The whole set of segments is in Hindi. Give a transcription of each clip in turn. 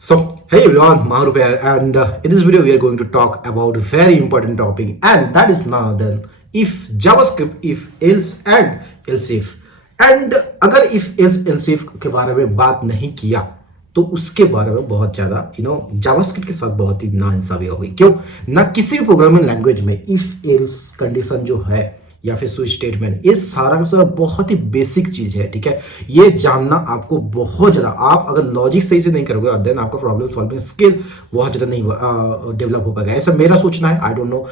So, hey everyone, Maharup here, and in this video we are going to talk about a very important topic, and that is none other than if JavaScript, if else and else if. And अगर if else if के बारे में बात नहीं किया तो उसके बारे में बहुत ज़्यादा जावास्क्रिप्ट के साथ बहुत ही नाइंसाफी हो गई। क्यों ना किसी भी प्रोग्रामिंग लैंग्वेज में इफ एल्स कंडीशन जो है या फिर स्विच स्टेटमेंट, ये सारा का सारा बहुत ही बेसिक चीज है। ठीक है, ये जानना आपको बहुत ज्यादा, आप अगर लॉजिक सही से नहीं करोगे देन आपका प्रॉब्लम सॉल्विंग स्किल बहुत ज्यादा नहीं डेवलप हो पाएगा। ऐसा मेरा सोचना है। आई डोंट नो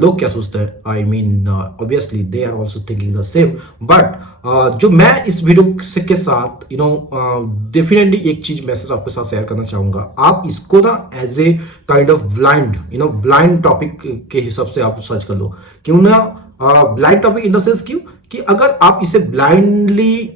लोग क्या सोचते हैं। I mean obviously they are also thinking the same, but जो मैं इस वीडियो के साथ डेफिनेटली एक चीज मैसेज आपके साथ शेयर करना चाहूंगा। आप इसको ना as a kind of blind topic के हिसाब से आप सर्च कर लो। क्यों ना blind topic in the sense क्यों कि अगर आप इसे ब्लाइंडली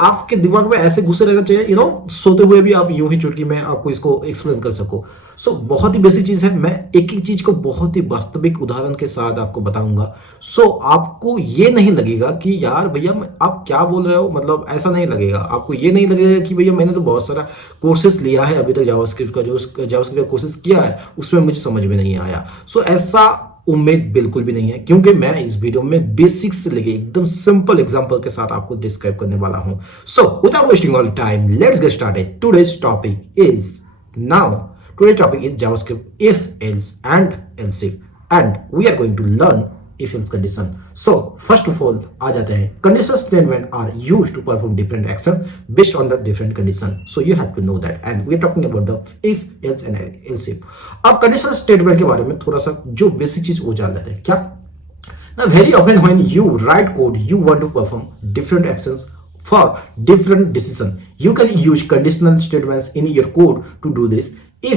आपके दिमाग में ऐसे घुसे रहना चाहिए, सोते हुए भी आप यूं ही चुटकी में आपको इसको एक्सप्लेन कर सको। सो बहुत ही बेसिक चीज है। मैं एक एक चीज को बहुत ही वास्तविक उदाहरण के साथ आपको बताऊंगा। सो आपको ये नहीं लगेगा कि यार भैया आप क्या बोल रहे हो, मतलब ऐसा नहीं लगेगा। आपको ये नहीं लगेगा कि भैया मैंने तो बहुत सारा कोर्सेस लिया है अभी तक जावास्क्रिप्ट का, जो जावास्क्रिप्ट का कोर्सेस किया है उसमें मुझे समझ में नहीं आया। सो ऐसा उम्मीद बिल्कुल भी नहीं है, क्योंकि मैं इस वीडियो में बेसिक्स से लेके एकदम सिंपल एग्जांपल के साथ आपको डिस्क्राइब करने वाला हूं। So without wasting all time let's get started. Today's topic is JavaScript if else and else if, and we are going to learn if else condition. So first of all आ जाते हैं, conditional statement are used to perform different actions based on the different condition. So you have to know that, and we are talking about the if else and else if. अब conditional statement के बारे में थोड़ा सा जो बेसिक चीज वो जान लेते हैं। क्या now very often when you write code you want to perform different actions for different decision, you can use conditional statements in your code to do this. In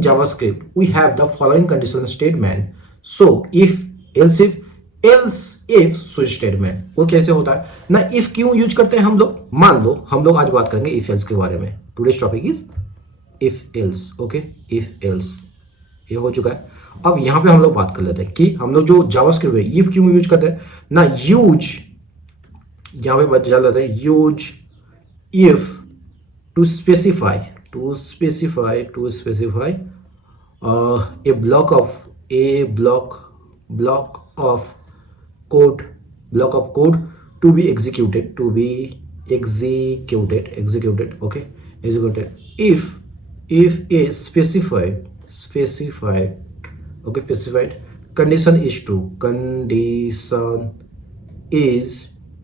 JavaScript we have the following conditional statement. So if else if switch statement वो कैसे होता है ना, इफ क्यों यूज करते हैं हम लोग। मान लो हम लोग आज बात करेंगे इफ एल्स के बारे में। Today's topic is if else. Okay, if else ये हो चुका है। अब यहां पे हम लोग बात कर लेते हैं कि हम लोग जो जावास्क्रिप्ट में इफ क्यों यूज करते हैं ना। यूज यहां पे बात चल जाता है, use if to specify a block of code to be executed okay, executed if a specified condition is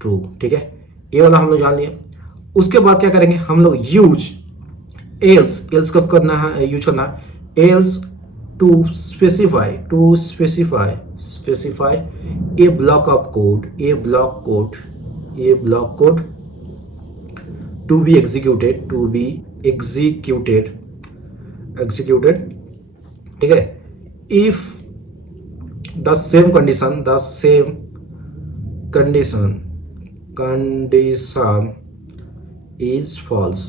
true। ठीक है, ये वाला हम लोग जान लिया। उसके बाद क्या करेंगे हम लोग, यूज एल्स कब करना है, यूज करना है else to specify a block code to be executed ठीक है, if the same condition is false।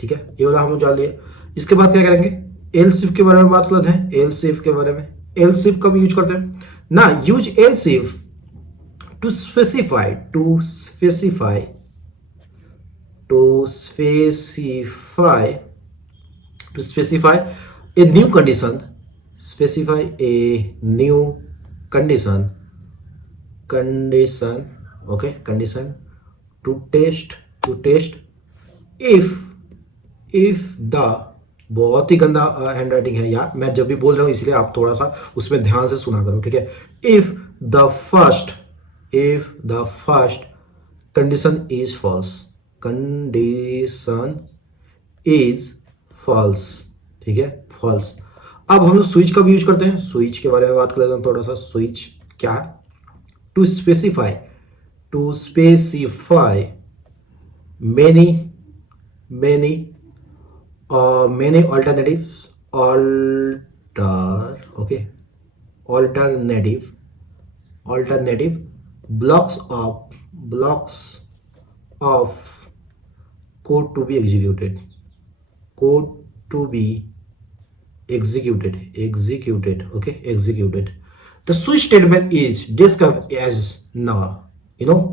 ठीक है, ये वाला हम जान लिया। इसके बाद क्या करेंगे, एल्स इफ के बारे में बात करते हैं। एल्स इफ के बारे में, एल्स इफ कब यूज करते हैं ना, use else if to specify a new condition okay, condition to test if the, बहुत ही गंदा हैंड राइटिंग है यार, मैं जब भी बोल रहा हूं इसलिए आप थोड़ा सा उसमें ध्यान से सुना करो। ठीक है, if the first condition is false ठीक है, फॉल्स। अब हम लोग स्विच कब यूज करते हैं, स्विच के बारे में बात कर लेते हैं थोड़ा सा। स्विच क्या है, to specify many alternative blocks of code to be executed okay, executed. The switch statement is described as now,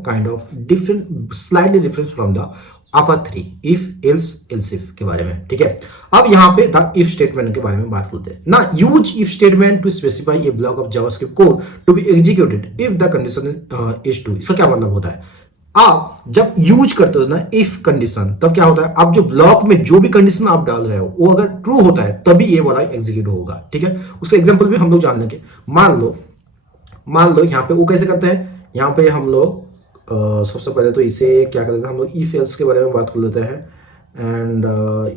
kind of different, slightly different from the AFA 3 if else else if के बारे में, ठीक है। अब यहाँ पे द इफ स्टेटमेंट के बारे में बात करते हैं ना। Use if statement to specify a block of JavaScript code to be executed if the condition is true. इसका क्या मतलब होता है, आप जब यूज करते हो ना इफ कंडीशन, तब क्या होता है, आप जो ब्लॉक में जो भी कंडीशन आप डाल रहे हो वो अगर ट्रू होता है तभी ये वाला एग्जीक्यूट होगा, ठीक है। उसका एग्जांपल भी हम लोग जान लेंगे। मान लो यहाँ पे वो कैसे करते हैं, यहाँ पे हम लोग सबसे पहले तो इसे क्या कर देते हैं, हम लोग इफ एल्स के बारे में बात कर लेते हैं एंड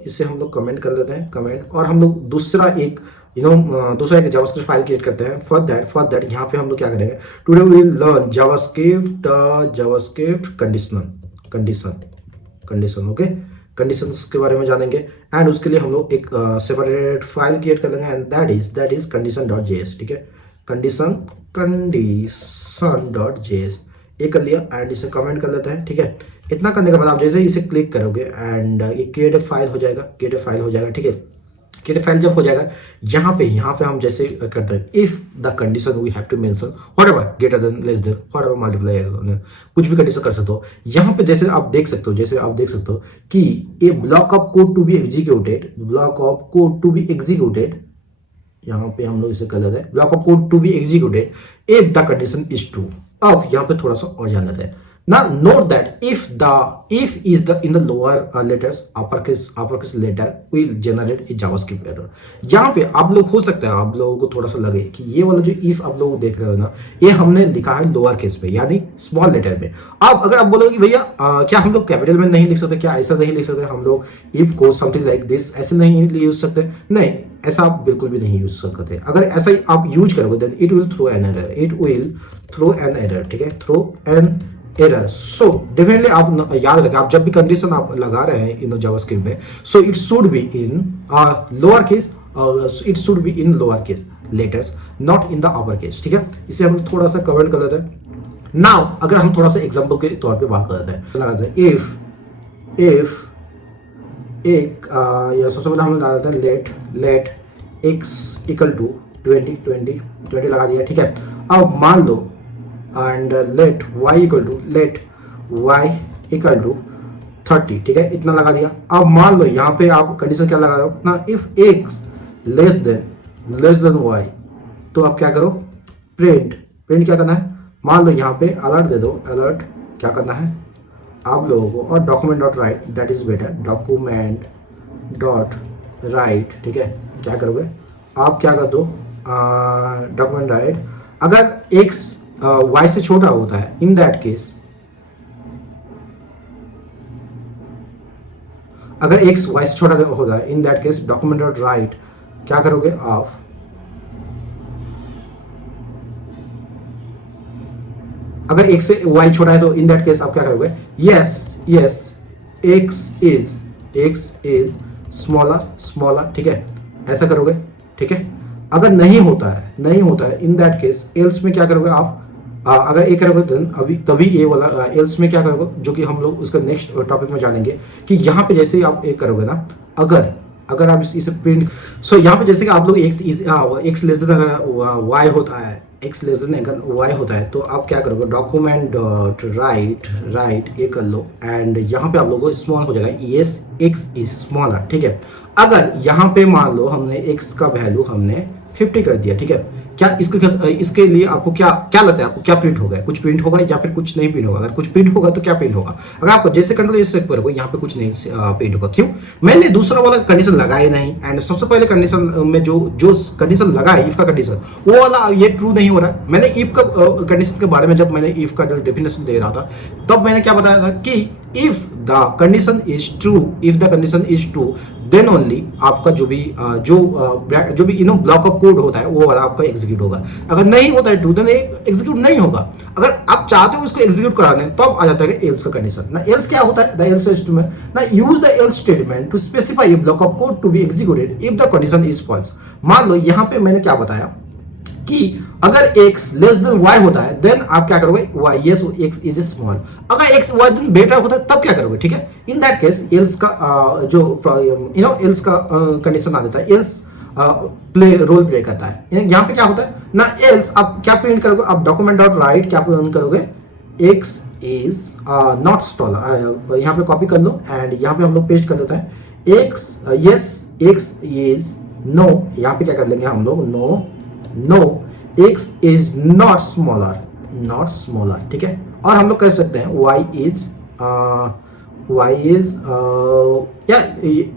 इसे हम लोग कमेंट कर लेते हैं, कमेंट, और हम लोग दूसरा एक दूसरा एक जावास्क्रिप्ट फाइल क्रिएट करते हैं। फॉर दैट यहाँ पे हम लोग क्या करेंगे, today we will learn JavaScript condition okay, conditions के बारे में जानेंगे एंड उसके लिए हम लोग एक सेपरेट फाइल क्रिएट कर लेंगे एंड दैट इज condition.js, ठीक है। condition.js ये कर लिया एंड इसे कमेंट कर लेते हैं, ठीक है। इतना करने के बाद आप जैसे इसे क्लिक करोगे एंड ये क्रिएटिव फाइल हो जाएगा, ठीक है। क्रिएटिव फाइल जब हो जाएगा, यहाँ पे हम जैसे करते हैं if the condition we have to mention whatever greater than less than whatever multiply, कुछ भी कंडीशन कर सकते हो। यहाँ पे जैसे आप देख सकते हो कि a block of code to be executed, यहाँ पे हम लोग इसे कर लेते हैं block of code to be executed if the condition is true. अब यहाँ पे थोड़ा सा और जान लेते हैं ना। Note that if is the in the lower letters uppercase letter will generate a JavaScript error। यहाँ पे आप लोग हो सकता है आप लोगों को थोड़ा सा लगे कि ये वाला जो if आप लोग देख रहे हो ना, ये हमने लिखा है लोअर केस पे यानी स्मॉल लेटर में। अब अगर आप बोलोगे भैया क्या हम लोग कैपिटल में नहीं लिख सकते, क्या ऐसा नहीं लिख सकते, हम लोग if को समथिंग लाइक दिस ऐसे नहीं यूज सकते, नहीं ऐसा आप बिल्कुल भी नहीं यूज सकते। अगर ऐसा ही आप यूज करोगे then it will throw an error, ठीक है, throw an error. So definitely आप याद रखें, आप जब भी कंडीशन आप लगा रहे हैं इन जावास्क्रिप्ट में, so it should be in lower case letters, not in the upper case, ठीक है। इसे हम थोड़ा सा कमेंट कर लेते हैं। नाउ अगर हम थोड़ा सा एग्जांपल के तौर पे बात करते हैं, इफ एक या सबसे पहले हम लगा देते हैं लेट x इक्वल टू 20 लगा दिया, ठीक है। अब मान लो and let y equal to 30, ठीक है, इतना लगा दिया। अब मान लो यहाँ पे आप कंडीशन क्या लगा रहे हो ना, if x less than y, तो आप क्या करो, प्रिंट क्या करना है, मान लो यहाँ पे अलर्ट दे दो, अलर्ट क्या करना है आप लोगों को, और document dot right, that is better, document dot right, ठीक है। क्या करोगे आप, क्या कर दो डॉक्यूमेंट राइट, अगर x y से छोटा होता है इन दैट केस, अगर x y से छोटा होता है इन that case document dot right क्या करोगे आप, अगर x से y छोटा है तो इन दैट केस आप क्या करोगे, यस x इज स्मॉलर, ठीक है, ऐसा करोगे, ठीक है। अगर नहीं होता है इन दैट केस एल्स में क्या करोगे आप, अगर एक करोगे देन तभी ये वाला एल्स में क्या करोगे, जो कि हम लोग उसका नेक्स्ट टॉपिक में जानेंगे कि यहाँ पे जैसे ही आप एक करोगे ना, अगर आप इसे प्रिंट, सो यहाँ पे जैसे कि आप लोग x लेस देन अगर y होता है, x लेस देन अगर y होता है, तो आप क्या करोगे, डॉक्यूमेंट डॉट राइट ये कर लो एंड यहाँ पे आप लोगों को स्मॉल हो जाएगा, यस x इज स्मॉलर, ठीक है। अगर यहाँ पे मान लो हमने x का वैल्यू हमने 50 कर दिया, ठीक है, क्या इसके लिए आपको क्या लगता है, आपको क्या प्रिंट होगा, कुछ प्रिंट होगा या फिर कुछ नहीं प्रिंट होगा? अगर कुछ प्रिंट होगा तो क्या प्रिंट होगा? अगर आपको जैसे कंट्रोल इस सेट करोगे यहाँ पे कुछ नहीं प्रिंट होगा, क्यों? मैंने दूसरा वाला कंडीशन लगाया नहीं एंड सबसे पहले कंडीशन में जो कंडीशन लगा है इफ का कंडीशन, वो वाला ये ट्रू नहीं हो रहा है। मैंने इफ का कंडीशन के बारे में जब मैंने इफ का जो डेफिनेशन दे रहा था तब मैंने क्या बताया था कि if the condition is true then only आपका जो भी ब्लॉक ऑफ कोड होता है वो वाला आपका एग्जीक्यूट होगा। अगर नहीं होता है ट्रू देन एग्जीक्यूट नहीं होगा। अगर आप चाहते हो इसको एग्जीक्यूट कराने तो अब आ जाता है एल्स का कंडीशन ना। एल्स क्या होता है, द एल्स स्टेटमेंट ना, use the else statement to specify a block of code to be executed if the condition is false. मान लो यहाँ पे मैंने क्या बताया कि अगर x लेस देन y होता है देन आप क्या करोगे, y yes x is small. अगर x y देन बेटर होता है तब क्या करोगे, ठीक है। इन दैट केस एल्स का एल्स का कंडीशन आ जाता है, एल्स रोल प्ले करता है। यहाँ पे क्या होता है ना, एल्स आप क्या प्रिंट करोगे, आप डॉक्यूमेंट डॉट राइट क्या प्रिंट करोगे, x इज नॉट स्मॉलर, यहाँ पे कॉपी कर लो एंड यहाँ पे हम लोग पेस्ट कर देता है x, yes x is no, यहाँ पे क्या कर लेंगे हम लोग, no x is not smaller, not smaller, ठीक है। और हम लोग कह सकते हैं y इज या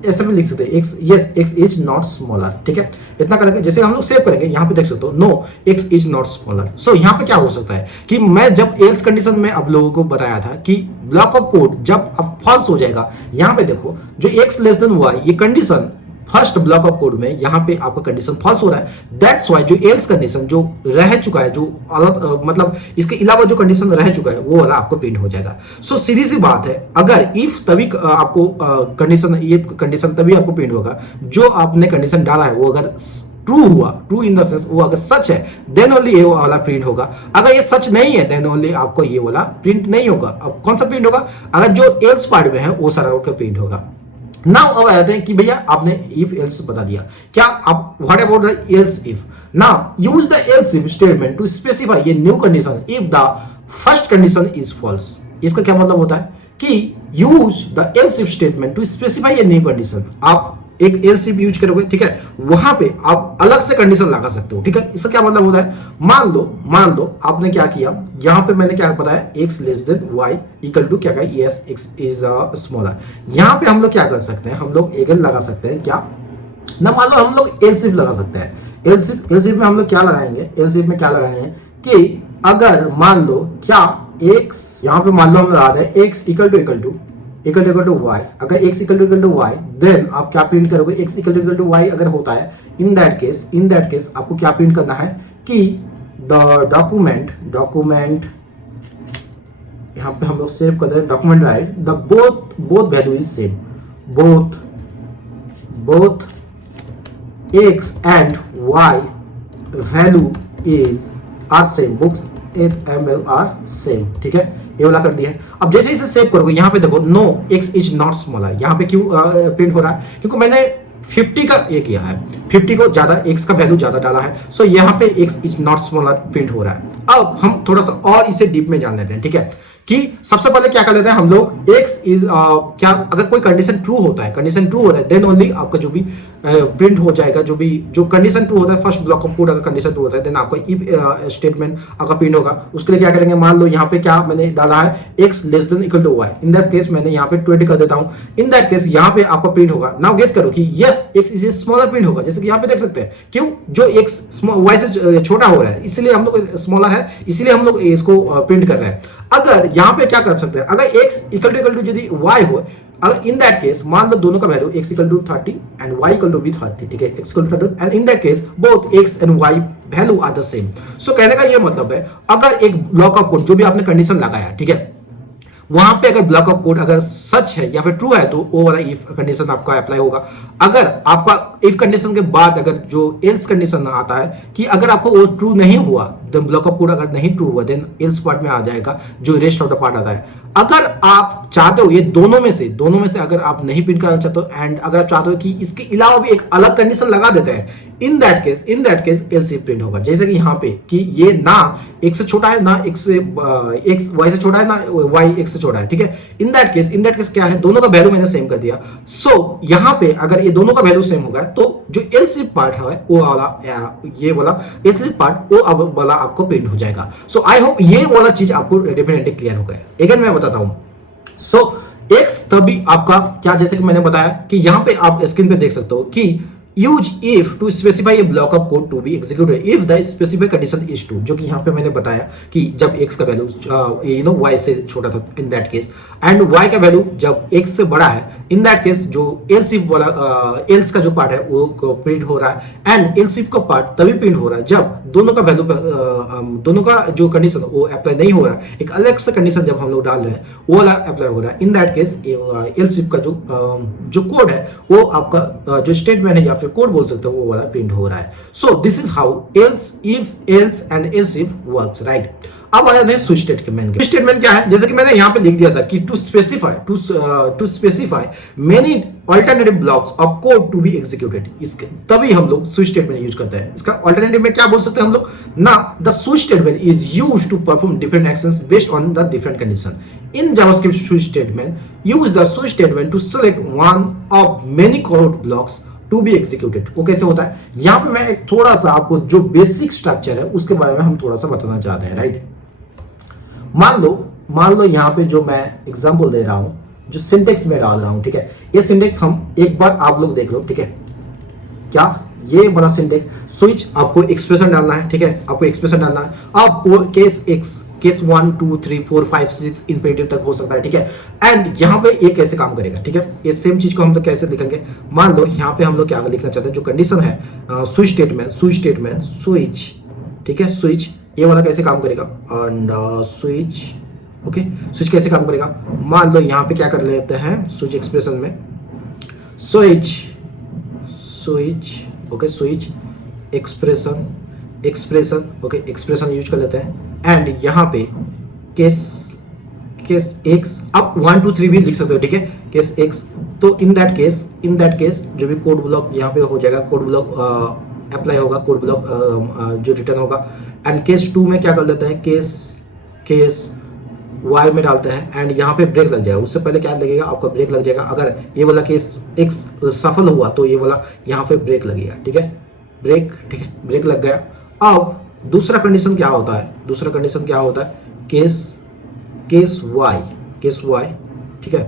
ऐसे भी लिख सकते हैं x, yes x is not smaller, ठीक है। इतना करेंगे, जैसे हम लोग सेव करेंगे यहाँ पे देख सकते हो no x is not smaller. So यहाँ पे क्या हो सकता है कि मैं जब एल्स कंडीशन में आप लोगों को बताया था कि ब्लॉक ऑफ कोड जब अब फॉल्स हो जाएगा, यहाँ पे देखो जो x लेस देन y ये condition first block of code में यहाँ पे आपका कंडीशन फॉल्स हो रहा है। दैट्स वाई जो एल्स कंडीशन जो रह चुका है, जो अलग मतलब इसके अलावा जो कंडीशन रह चुका है वो वाला आपको प्रिंट हो जाएगा। सो सीधी सी बात है, अगर इफ तभी आपको कंडीशन, ये कंडीशन तभी आपको प्रिंट होगा जो आपने कंडीशन डाला है वो अगर ट्रू हुआ, ट्रू इन द सेंस वो अगर सच है देन ओनली ये वाला प्रिंट होगा। अगर ये सच नहीं है देन ओनली आपको ये वाला प्रिंट नहीं होगा। अब कौन सा प्रिंट होगा, अगर जो एल्स पार्ट में है वो सारा प्रिंट होगा। नाउ अब आते हैं कि भैया आपने इफ एल्स बता दिया, क्या आप what about the else if. Now use the else if statement to specify a new condition if the first condition is false. इसका क्या मतलब होता है कि use the else if statement to specify a new condition. आप एक एल्स इफ यूज करोगे, ठीक है, वहां पे आप अलग से कंडीशन लगा सकते हो, ठीक है। इसका क्या मतलब होता है, मान लो आपने क्या किया, यहां पे मैंने क्या बताया x less than y equal to क्या कहा, यस x इज स्मॉलर। यहां पे हम लोग क्या कर सकते हैं, हम लोग एगन लगा सकते हैं, क्या ना, मान लो हम लोग एल्स इफ लगा सकते हैं। एल्स इफ में हम लोग क्या लगाएंगे, एल्स इफ में क्या लगाएंगे कि अगर मान लो क्या x, यहां पे मान लो हम लगा रहे हैं x इक्वल टू y। अगर x equal to y then आप क्या प्रिंट करोगे, x इक्वल टू y अगर होता है, इन दैट केस आपको क्या प्रिंट करना है कि द डॉक्यूमेंट यहां पे हम लोग सेव कर दे, document write the both value is same, both x and y value is are same, books HTML are same, ठीक है, ये वाला कर दिया है। अब जैसे इसे सेव करोगे यहाँ पे देखो no x is not smaller, यहाँ पे क्यों प्रिंट हो रहा है, क्योंकि मैंने 50 का ये किया है, 50 को ज्यादा x का वैल्यू ज्यादा डाला है। सो यहाँ पे x is not smaller print हो रहा है। अब हम थोड़ा सा और इसे डीप में जान लेते हैं, ठीक है, कि सबसे पहले क्या कर लेते हैं हम लोग, x इज क्या, अगर कोई कंडीशन ट्रू होता है देन ओनली आपका जो भी प्रिंट हो जाएगा, जो कंडीशन ट्रू होता है फर्स्ट ब्लॉक ऑफ कोड, अगर कंडीशन ट्रू होता है देन आपका इफ स्टेटमेंट अगर प्रिंट होगा। उसके लिए क्या करेंगे, मान लो यहाँ पे क्या मैंने डाला है x less than equal to y, in that case मैंने यहाँ पे 20 कर देता हूँ। इन दैट केस यहाँ पे आपका प्रिंट होगा, नाउ गेस करो कि yes x is smaller print होगा, जैसे कि यहाँ पे देख सकते हैं, क्यों, जो x y से छोटा हो रहा है इसलिए हम लोग स्मॉलर है, इसलिए हम लोग इसको प्रिंट कर रहे हैं। अगर यहाँ पे क्या कर सकते हैं, अगर x इक्वल टू यदि y हो, अगर इन दैट केस मान लो दोनों का value x equal to 30 and y equal to भी 30, ठीक है, x equal to 30 and in that case both x and y value are the same. So कहने का ये मतलब है, अगर एक ब्लॉक ऑफ कोड जो भी आपने कंडीशन लगाया, ठीक है, वहां पे अगर ब्लॉक ऑफ कोड अगर सच है या फिर ट्रू है तो वो वाला इफ कंडीशन आपका अप्लाई होगा। अगर आपका इफ कंडीशन के बाद अगर जो एल्स कंडीशन आता है कि अगर आपको वो ट्रू नहीं हुआ, देन ब्लॉक ऑफ कोड अगर नहीं ट्रू हुआ देन एल्स पार्ट में आ जाएगा जो रेस्ट ऑफ द पार्ट आता है। अगर आप चाहते हो ये दोनों में से अगर आप नहीं प्रिंट करना चाहते हो एंड अगर आप चाहते हो कि इसके अलावा भी एक अलग कंडीशन लगा देते हैं, इन that case else if print होगा। जैसे कि यहाँ पे कि ये ना x से छोटा है, ना x y से छोटा है, ना y x से छोटा है, ठीक है। इन दैट केस क्या है, दोनों का वैल्यू मैंने सेम कर दिया। सो यहाँ पे अगर ये दोनों का वैल्यू सेम होगा तो जो एल्स इफ पार्ट है वो वाला, ये वाला एल्स इफ पार्ट वो अब वाला आपको प्रिंट हो जाएगा। सो आई होप ये वाला चीज आपको डेफिनेटली क्लियर हो गया। अगेन मैं बताता हूँ, सो x तभी आपका क्या, जैसे कि मैंने बताया कि यहाँ पे आप स्क्रीन पे देख सकते हो कि use if to specify a block of code to be executed if the specific condition is true, जो कि यहाँ पे मैंने बताया कि जब x का वैल्यू y से छोटा था इन दैट केस एंड y का वैल्यू जब x से बड़ा है, इन दैट केस जो एल्स इफ वाला एल्स का जो पार्ट है वो प्रिंट हो रहा है एंड एल्स इफ का पार्ट तभी प्रिंट हो रहा है जब दोनों का वैल्यू दोनों का जो कंडीशन वो अप्लाई नहीं हो रहा है, एक अलग से कंडीशन जब हम लोग डाल रहे हैं वो वाला अप्लाई हो रहा है। इन दैट केस एल्स इफ का जो कोड है वो आपका जो स्टेटमेंट है या फिर कोड बोल सकते हो वो वाला प्रिंट हो रहा है। सो this is how else if else and else if works, right. अब आया है स्विच स्टेटमेंट। स्टेटमेंट क्या है, जैसे कि मैंने यहाँ पे लिख दिया था कि to specify many alternative blocks of code to be executed, इसके तभी हम लोग स्विच स्टेटमेंट यूज करते हैं। इसका ऑल्टरनेटिव में क्या बोल सकते हैं हम लोग ना, the switch statement is used to perform different actions based on the different condition. In JavaScript switch statement use the switch statement to select one of many code blocks to be executed. वो कैसे होता है, यहां पे मैं एक थोड़ा सा आपको जो बेसिक स्ट्रक्चर है उसके बारे में हम थोड़ा सा बताना चाहते हैं, राइट। मान लो यहां पे जो मैं एग्जांपल दे रहा हूं, जो सिंटेक्स में डाल रहा हूं, ठीक है, ये सिंटेक्स हम एक बार आप लोग देख लो, ठीक है। क्या ये वाला सिंटेक्स स्विच आपको एक्सप्रेशन डालना है, ठीक है, आपको एक्सप्रेशन डालना है, आपको केस 1 2 3 4 5 6 इंफिनिटिव तक हो सकता है, ठीक है। एंड यहाँ पे ये कैसे काम करेगा, ठीक है, ये सेम चीज को हम लोग कैसे लिखेंगे। मान लो यहाँ पे हम लोग क्या लिखना चाहते हैं, जो कंडीशन है स्विच स्टेटमेंट स्विच, ठीक है, स्विच ये वाला कैसे काम करेगा, एंड स्विच, ओके, स्विच कैसे काम करेगा। मान लो यहाँ पे क्या कर लेते हैं, स्विच एक्सप्रेशन में switch, okay, switch expression, okay, expression use कर लेते हैं। एंड यहाँ पे केस एक्स, आप 1 2 3 भी लिख सकते हो, ठीक है, केस एक्स। तो इन दैट केस जो भी कोड ब्लॉक यहाँ पे हो जाएगा, कोड ब्लॉक अप्लाई होगा, कोड ब्लॉक जो रिटर्न होगा। एंड केस 2 में क्या कर लेते हैं, केस वाई में डालते हैं, एंड यहाँ पे ब्रेक लग जाएगा। उससे पहले क्या लगेगा, आपका ब्रेक लग जाएगा। अगर ये वाला केस एक्स सफल हुआ तो ये वाला यहाँ पे ब्रेक लगेगा, ठीक है, ब्रेक, ठीक है, ब्रेक लग गया। अब दूसरा कंडीशन क्या होता है, केस वाई, ठीक है,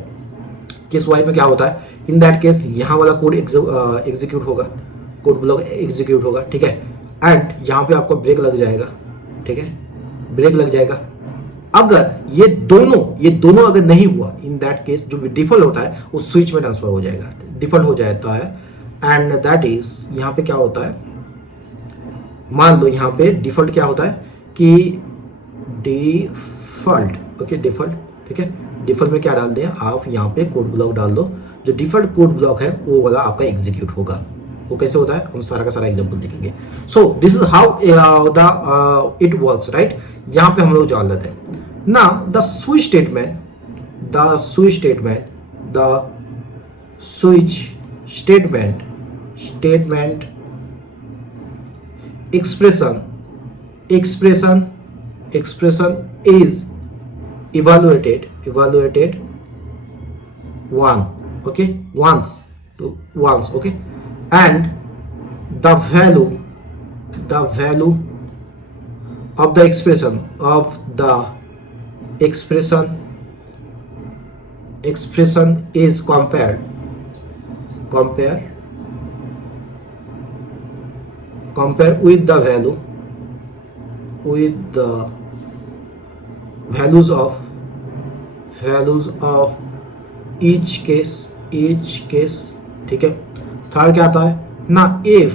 केस वाई में क्या होता है, इन दैट केस यहाँ वाला कोड एग्जीक्यूट होगा, कोड ब्लॉक एग्जीक्यूट होगा, ठीक है। एंड यहाँ पे आपको ब्रेक लग जाएगा, ठीक है, ब्रेक लग जाएगा। अगर ये दोनों अगर नहीं हुआ, इन दैट केस जो भी डिफॉल्ट होता है वो स्विच में ट्रांसफर हो जाएगा, डिफॉल्ट हो जाता है। एंड दैट इज यहाँ पे क्या होता है, मान लो यहाँ पे डिफॉल्ट क्या होता है कि डिफॉल्ट, ओके, डिफॉल्ट, ठीक है, डिफॉल्ट में क्या डाल दें आप, यहाँ पे कोड ब्लॉक डाल दो, जो डिफॉल्ट कोड ब्लॉक है वो वाला आपका एग्जीक्यूट होगा। वो कैसे होता है, हम सारा का सारा एग्जांपल देखेंगे। सो this is how the it works, right. यहाँ पे हम लोग जान लेते हैं ना, the switch statement expression is evaluated once, okay, and the value of the expression is compared with the values of each case, ठीक है। थर्ड क्या आता है ना, if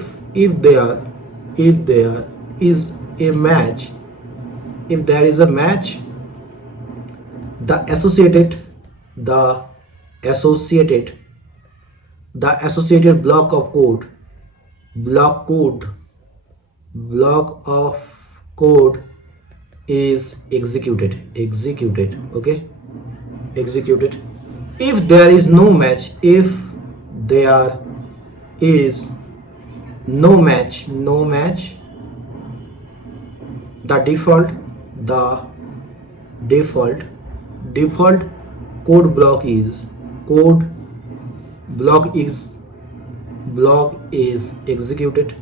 there is a match, the associated block of code is executed, okay, executed. If there is no match, the default code block is executed,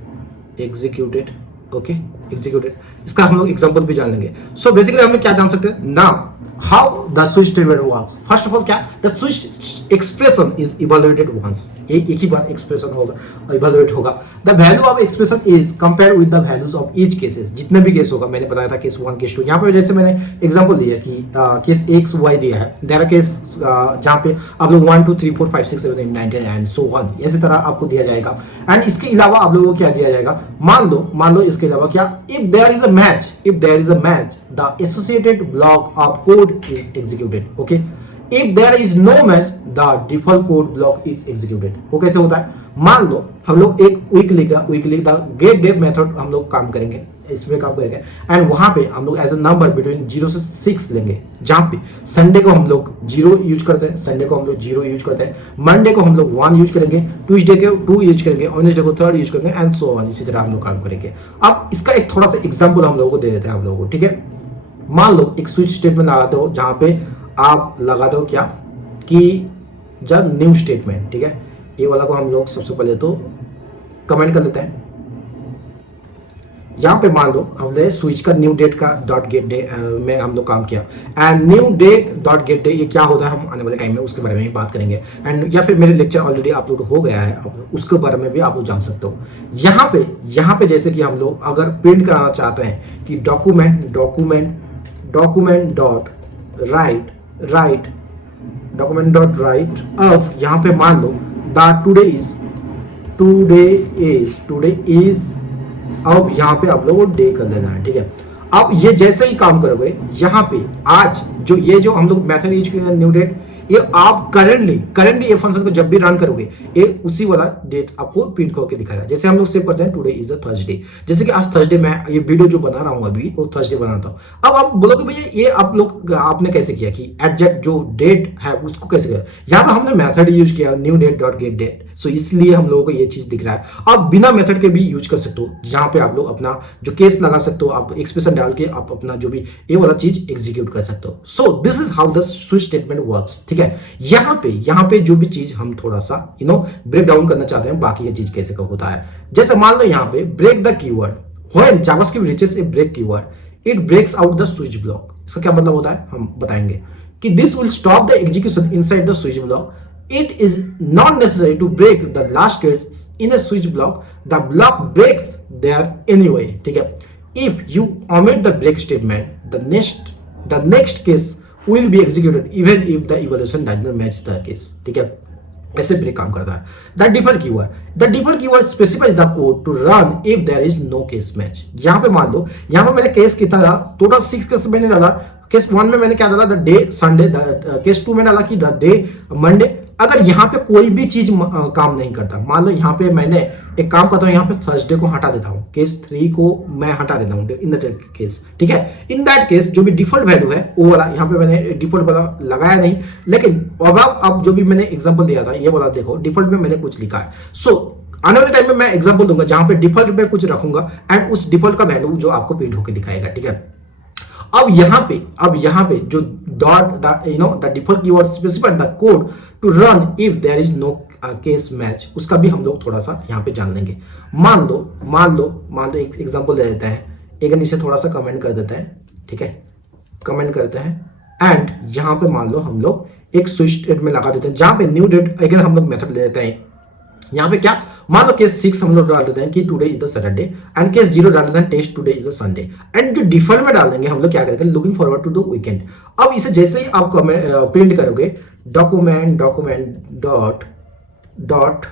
okay, executed. इसका हम लोग एग्जांपल भी जान लेंगे। सो बेसिकली हम क्या जान सकते हैं ना, how the switch statement works. First of all क्या, the switch expression is evaluated once, ये एक ही बार एक्सप्रेशन होगा, इवैल्यूएट होगा। The value of expression is compare with the values of each cases, जितने भी केस होगा, मैंने बताया था केस 1 केस 2। यहाँ पे जैसे मैंने एग्जांपल दिया कि केस एक्स वाई दिया है, देयर आर केस जहाँ पे आप लोग 1 2 3 4 5 6 7 8 9 10 एंड सो ऑन, इसी तरह आपको दिया जाएगा। एंड इसके अलावा आप लोगों को क्या दिया जाएगा, मान लो इसके अलावा क्या, if there is a match, the associated block of code is executed, okay. If there is no match, the default code block is executed. वो कैसे होता है, मान लो हम लोग एक weekly the get dev method हम लोग काम करेंगे, इसमें काम करेंगे एंड वहां पे हम लोग एज अ नंबर बिटवीन 0 से 6 लेंगे, जहां पे संडे को हम लोग 0 यूज करते हैं, संडे को हम लोग 0 यूज करते हैं, मंडे को हम लोग 1 यूज करेंगे, ट्यूसडे को 2 यूज करेंगे, वेडनेसडे को 3 यूज करेंगे एंड सो ऑन। इसी तरह हम लोग काम करेंगे। अब इसका एक थोड़ा सा एग्जाम्पल हम लोगों को दे देते हैं हम लोगों को, ठीक है। मान लो एक स्विच स्टेटमेंट लगाते हो जहां पे आप लगाते हो क्या कि जब न्यू स्टेटमेंट, ठीक है, ये वाला को हम लोग सबसे पहले तो कमेंट कर लेते हैं। यहाँ पे मान लो हमने स्विच का न्यू डेट का डॉट गेट डे में हम लोग काम किया and new date dot get day ये क्या होता है हम आने वाले टाइम में उसके बारे में ही बात करेंगे एंड या फिर मेरे लेक्चर ऑलरेडी अपलोड हो गया है, उसके बारे में भी आप लोग जान सकते हो। यहाँ पे जैसे कि हम लोग अगर प्रिंट कराना चाहते हैं कि डॉक्यूमेंट डॉट राइट ऑफ, यहाँ पे मान लो द टुडे इज, अब यहाँ पे आप लोगों को डे कर लेना है, ठीक है। अब ये जैसे ही काम करोगे यहाँ पे आज जो ये जो हम लोग मेथड यूज करेंगे न्यू डेट, ये आप करंटली ये फंक्शन को जब भी रन करोगे ये उसी वाला डेट आपको प्रिंट करके दिखाएगा। जैसे हम लोग सेव करते हैं टुडे इज द थर्सडे, जैसे कि आज थर्सडे मैं ये वीडियो जो बना रहा हूँ अभी वो थर्सडे बनाता हूँ। अब आप बोलोगे भैया ये आप लोग आपने कैसे किया कि एग्जैक्ट जो डेट है उसको कैसे किया, यहाँ पे हमने मेथड यूज किया new date dot get date, so इसलिए हम लोगों को ये चीज दिख रहा है। आप बिना मेथड के भी यूज कर सकते हो, यहाँ पे आप लोग अपना जो केस लगा सकते हो, आप एक्सप्रेशन डाल के आप अपना जो भी ये वाला चीज एग्जीक्यूट कर सकते हो। सो this is how the switch statement works, ठीक है। यहाँ पे जो भी चीज हम थोड़ा सा ब्रेक डाउन करना चाहते हैं बाकी ये चीज कैसे का होता है। जैसे मान लो यहाँ पे break the keyword, when JavaScript reaches a break keyword it breaks out the switch block. इसका क्या मतलब होता है हम बताएंगे कि this will stop the execution inside the switch block. It is not necessary to break the last case in a switch block. The block breaks there anyway. ठीक है? If you omit the break statement, the next case will be executed even if the evaluation does not match the case. ठीक है? ऐसे ब्रेक काम करता है। The default keyword specifies the code to run if there is no case match. यहाँ पे मान लो, यहाँ पे मैंने केस कितना डाला, टोटल 6 केस मैंने डाला। केस 1 में मैंने क्या डाला, द डे संडे, केस 2 में डाला कि द डे मंडे। अगर यहाँ पे कोई भी चीज काम नहीं करता, मान लो यहाँ पे मैंने एक काम करता हूँ, यहाँ पे थर्सडे को हटा देता हूँ, केस 3 को मैं हटा देता हूँ इन दैट केस, ठीक है। इन दैट केस जो भी डिफॉल्ट वैल्यू है वो वाला यहाँ पे मैंने डिफॉल्ट वाला लगाया नहीं, लेकिन अब जो भी मैंने एग्जांपल दिया था ये वाला देखो, डिफॉल्ट में मैंने कुछ लिखा है। सो आने वाले टाइम में मैं एग्जांपल दूंगा जहां पे डिफॉल्ट में कुछ रखूंगा एंड उस डिफॉल्ट का वैल्यू जो आपको प्रिंट होकर दिखाएगा, ठीक है। अब यहाँ पे जो dot the default keyword specified the code to run if there is no case match, उसका भी हम लोग थोड़ा सा यहाँ पे जान लेंगे। मान लो एक एग्जांपल दे देते हैं, एक नीचे थोड़ा सा कमेंट कर देते हैं, ठीक है, कमेंट करते हैं एंड यहाँ पे मान लो हम लोग एक स्विच स्टेटमेंट लगा देते हैं जहां पे न्यू डेट अगेन हम लोग मेथड ले देते हैं। यहाँ पे क्या, मान लो केस 6 हम लोग डाल देते हैं कि today is the Saturday and case 0 डाल देते हैं test today is the Sunday and जो डिफॉल्ट में डाल देंगे हम लोग क्या करेंगे, looking forward to the weekend. अब इसे जैसे ही आप प्रिंट करोगे डॉक्यूमेंट डॉट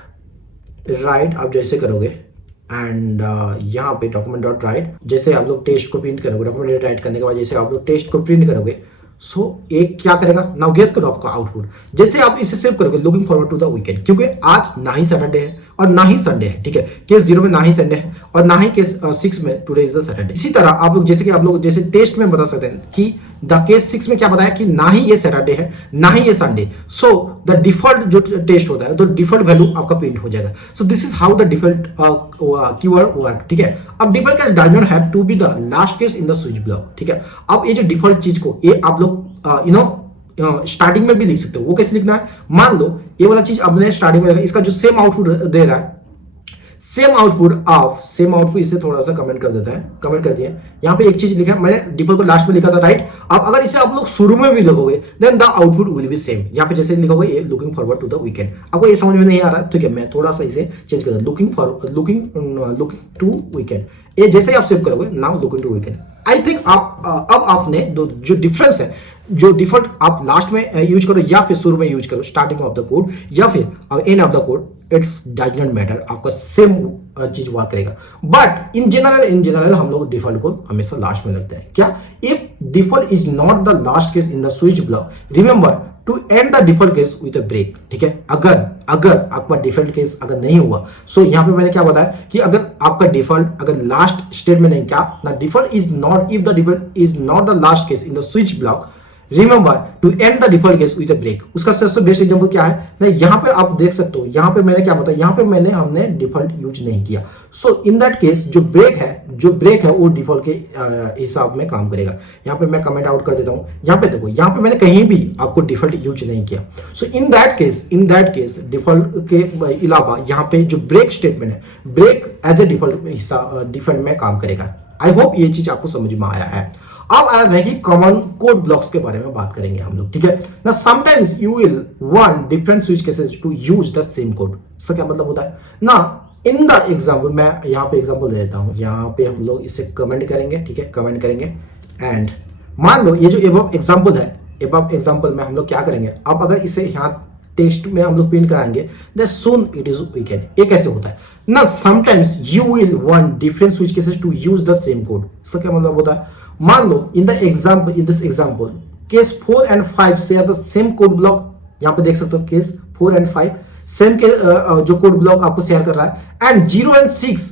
राइट, आप जैसे करोगे एंड यहाँ पे डॉक्यूमेंट डॉट राइट, जैसे आप लोग टेस्ट को प्रिंट करोगे, डॉक्यूमेंट राइट करने के बाद जैसे आप लोग टेस्ट को प्रिंट करोगे, सो एक क्या करेगा, नाउ गेस करो आपका आउटपुट। जैसे आप इसे सेव करोगे looking forward to the weekend, क्योंकि आज ना ही सैटरडे है और ना ही संडे है, ठीक है। केस 0 में ना ही संडे है और ना ही केस 6 में टुडे इज द सैटरडे। इसी तरह आप लोग जैसे कि आप लोग जैसे टेस्ट में बता सकते हैं कि द केस 6 में क्या बताया कि ना ही ये सैटरडे है ना ही ये संडे, सो द डिफॉल्ट जो टेस्ट होता है तो डिफॉल्ट वैल्यू आपका प्रिंट हो जाएगा। So this is how the default keyword work, ठीक है। अब default case does not have to be the last case in the switch block, ठीक है। अब ये जो डिफॉल्ट चीज को ये आप लोग स्टार्टिंग में भी लिख सकते हो। वो कैसे लिखना है, मान लो ये वाला चीज आपने स्टार्टिंग में, इसका जो सेम आउटपुट दे रहा है, सेम आउटपुट इसे थोड़ा सा कमेंट कर देता है, कमेंट कर दिया। यहाँ पे एक चीज लिखा है, मैंने डिफॉल्ट को लास्ट में लिखा था, राइट। अब अगर इसे आप लोग शुरू में भी लिखोगे then the output will be same. यहाँ पे जैसे लिखोगे ये looking forward to the weekend, आपको ये समझ में नहीं आ रहा, ठीक है, मैं थोड़ा सा इसे चेंज कर दूं, लुकिंग टू वीकेंड। ये जैसे ही आप सेव करोगे now looking to weekend, I think आप अब आपने जो डिफरेंस है, जो डिफॉल्ट आप लास्ट में यूज करो या फिर शुरू में यूज करो, स्टार्टिंग ऑफ द कोड या फिर end of the code, it's does not matter, आपका सेम चीज वर्क करेगा। बट इन जनरल हम लोग डिफॉल्ट को हमेशा लास्ट में लगता है। क्या, if default is not the last case in the switch block, remember to end the default case with a break, ठीक है। अगर आपका डिफॉल्ट केस अगर नहीं हुआ, सो यहाँ पे मैंने क्या बताया कि अगर आपका डिफॉल्ट अगर लास्ट स्टेटमेंट है क्या ना, default is not, if the default is not the last case in the switch block, remember to end the default case with a break. उसका सबसे बेस्ट एग्जांपल क्या है ना, यहाँ पे आप देख सकते हो, यहाँ पे मैंने क्या बताया, यहाँ पे हमने डिफॉल्ट यूज नहीं किया। सो इन दैट केस जो ब्रेक है वो डिफॉल्ट के हिसाब में काम करेगा। यहाँ पे मैं कमेंट आउट कर देता हूँ, यहाँ पे देखो, यहाँ पे मैंने कहीं भी आपको डिफॉल्ट यूज नहीं किया। सो इन दैट केस डिफॉल्ट के अलावा यहाँ पे जो ब्रेक स्टेटमेंट है, ब्रेक एज ए डिफॉल्ट में काम करेगा। आई होप ये चीज आपको समझ में आया है। अब आ रहे हैं कि कॉमन कोड ब्लॉक्स के बारे में बात करेंगे हम लोग, ठीक है ना। Sometimes you will want different switch cases to use the same code. इसका क्या मतलब होता है ना, इन द एग्जांपल, मैं यहाँ पे एग्जांपल दे देता हूँ, यहाँ पे हम लोग इसे कमेंट करेंगे, ठीक है, कमेंट करेंगे। एंड मान लो ये जो एबव एग्जांपल है, एबव एग्जांपल में हम लोग क्या करेंगे, अब अगर इसे यहाँ टेस्ट में हम लोग प्रिंट कराएंगे, then soon it is weekend. ये कैसे होता है ना, sometimes you will want different switch cases to use the same code. इसका क्या मतलब होता है, मान लो in this example case 4 and 5 share the same code block. यहाँ पे देख सकते हो केस 4 and 5 सेम के जो कोड ब्लॉक आपको शेयर कर रहा है, and 0 and 6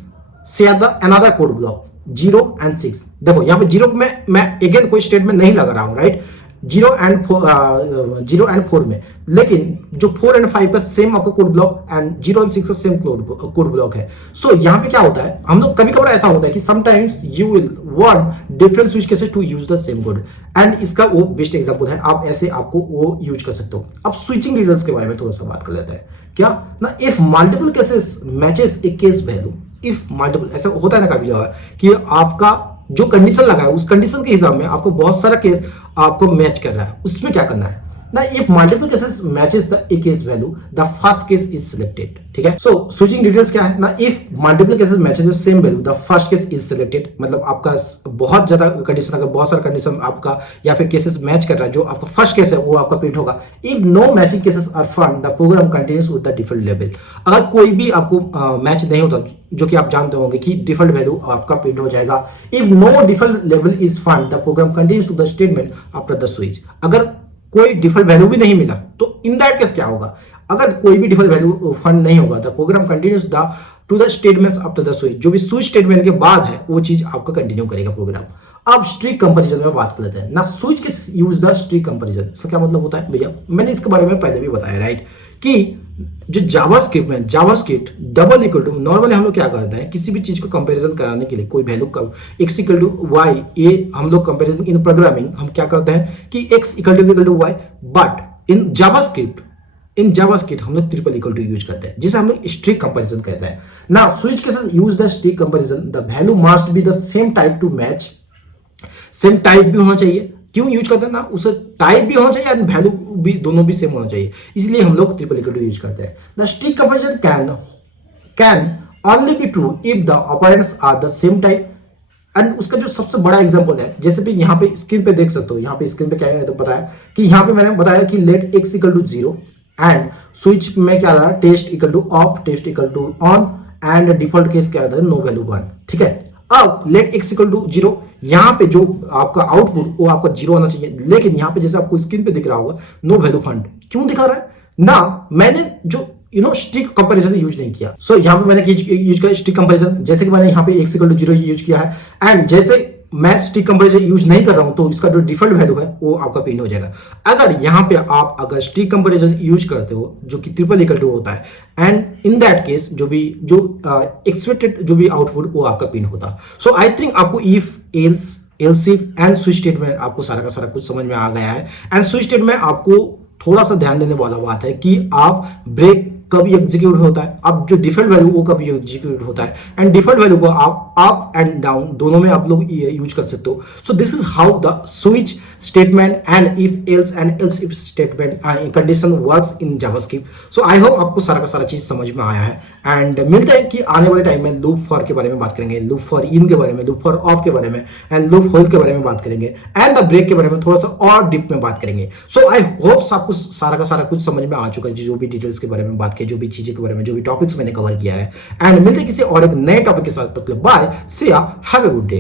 share the another code block 0 and 6। देखो यहाँ पे 0 में मैं अगेन कोई स्टेटमेंट नहीं लगा रहा हूँ, राइट, 0 and 4 में, लेकिन जो 4 and 5 का सेम आपको कोड ब्लॉक एंड 0 and 6 का सेम कोड ब्लॉक है। सो यहाँ पे क्या होता है, हम लोग कभी कभार ऐसा होता है कि sometimes you will want different switch cases to use the same code, and इसका वो बेस्ट एग्जांपल है, आप ऐसे आपको वो यूज कर सकते हो। अब स्विचिंग डिटेल्स के बारे में थोड़ा सा बात कर लेते हैं क्या ना, if multiple cases matches A case value, if multiple, ऐसा होता है ना कभी जगह कि आपका जो कंडीशन लगा है उस कंडीशन के हिसाब में आपको बहुत सारा केस आपको मैच कर रहा है, उसमें क्या करना है ना, if multiple cases matches the A case value the first case is selected, ठीक है। सो स्विचिंग डिटेल्स क्या है ना, if multiple cases matches the same value the first case is selected, मतलब आपका बहुत ज्यादा कंडीशन, अगर बहुत सारा कंडीशन आपका या फिर केसेस मैच कर रहा है, जो आपका फर्स्ट केस है वो आपका प्रिंट होगा। If no matching cases are found the program continues with the default level. अगर कोई भी आपको मैच नहीं होता, जो कि आप जानते होंगे कि डिफॉल्ट वैल्यू आपका प्रिंट हो जाएगा। If no default level is found the program continues to the statement after the switch. अगर कोई डिफॉल्ट वैल्यू भी नहीं मिला तो इन दैट केस क्या होगा, अगर कोई भी डिफॉल्ट वैल्यू फाउंड नहीं होगा, the program continues the to the statements after the switch. जो भी स्विच स्टेटमेंट के बाद है वो चीज आपका कंटिन्यू करेगा प्रोग्राम। अब स्ट्रिक कंपैरिजन में बात कर लेते हैं ना, स्विच के यूज द स्ट्रिक कंपैरिजन। इसका क्या मतलब होता है भैया, मैंने इसके बारे में पहले भी बताया, राइट, कि जो जावास्क्रिप्ट में JavaScript double equal to, normally हम लोग क्या करते हैं किसी भी चीज को कंपैरिजन कराने के लिए, कोई वैल्यू का x इक्वल टू y, ये हम लोग कंपैरिजन इन प्रोग्रामिंग हम क्या करते हैं कि x equal to y, but in JavaScript हम लोग ट्रिपल इक्वल टू यूज करते हैं, जिसे हम लोग स्ट्रिक कंपैरिजन कहते हैं ना। स्विच के साथ use the strict comparison, the value must be the same type to match, same type भी होना चाहिए। क्यों यूज करते हैं ना, उसे टाइप भी होना चाहिए एंड वैल्यू भी, दोनों भी सेम होना चाहिए, इसलिए हम लोग ट्रिपल इक्वल टू यूज करते हैं। The strict comparison can only be true if the operands are the same type. And उसका जो सबसे बड़ा एग्जांपल है, जैसे भी यहाँ पे स्क्रीन पे देख सकते हो, यहाँ पे स्क्रीन पे क्या है तो पता है कि यहाँ पे मैंने बताया कि let x equal to 0 and switch में क्या रहा, test equal to off, test equal to on, and default case क्या था, नो वैल्यू 1, ठीक है। अब लेट x इक्वल टू 0, यहाँ पे जो आपका आउटपुट वो आपका 0 आना चाहिए, लेकिन यहाँ पे जैसे आपको स्क्रीन पे दिख रहा होगा नो वैल्यू फाउंड, क्यों दिखा रहा है ना, मैंने जो स्ट्रिक कंपैरिजन यूज नहीं किया। सो यहाँ पे मैंने यूज किया स्ट्रिक कंपैरिजन, जैसे कि मैंने यहाँ पे x इक्वल टू 0 यूज किया है, एंड जैसे मैं स्ट्रिक कंपैरिजन यूज नहीं कर रहा हूं तो इसका जो डिफॉल्ट वैल्यू है वो आपका प्रिंट हो जाएगा। अगर यहाँ पे आप अगर स्ट्रिक कंपैरिजन यूज करते हो जो कि ट्रिपल इक्वल टू होता है, एंड इन दैट केस जो एक्सपेक्टेड जो भी आउटपुट वो आपका प्रिंट होता। सो आई थिंक आपको if, else, else if and switch statement आपको सारा का सारा कुछ समझ में आ गया है। एंड स्विच स्टेटमेंट आपको थोड़ा सा ध्यान देने वाला बात है कि आप ब्रेक कब एग्जीक्यूट होता है, अब जो डिफॉल्ट वैल्यू वो कब एग्जीक्यूट होता है, एंड डिफॉल्ट वैल्यू को आप अप एंड डाउन दोनों में आप लोग यूज कर सकते हो। सो this is how the switch statement and if else and else if statement condition works in JavaScript. So I hope आपको सारा का सारा चीज समझ में आया है, एंड मिलते हैं कि आने वाले टाइम में लूप फॉर के बारे में बात करेंगे, लूप फॉर इन के बारे में, लूप फॉर ऑफ के बारे में, एंड लूप होल्ड के बारे में बात करेंगे, एंड द ब्रेक के बारे में थोड़ा सा और डीप में बात करेंगे। सो आई होप आपको सारा का सारा कुछ समझ में आ चुका है, जो भी डिटेल्स के बारे में बात की, जो भी चीजें के बारे में, जो भी टॉपिक्स मैंने कवर किया है। एंड मिलते किसी और एक नए टॉपिक के साथ, बाय, सी या, हैव अ गुड डे।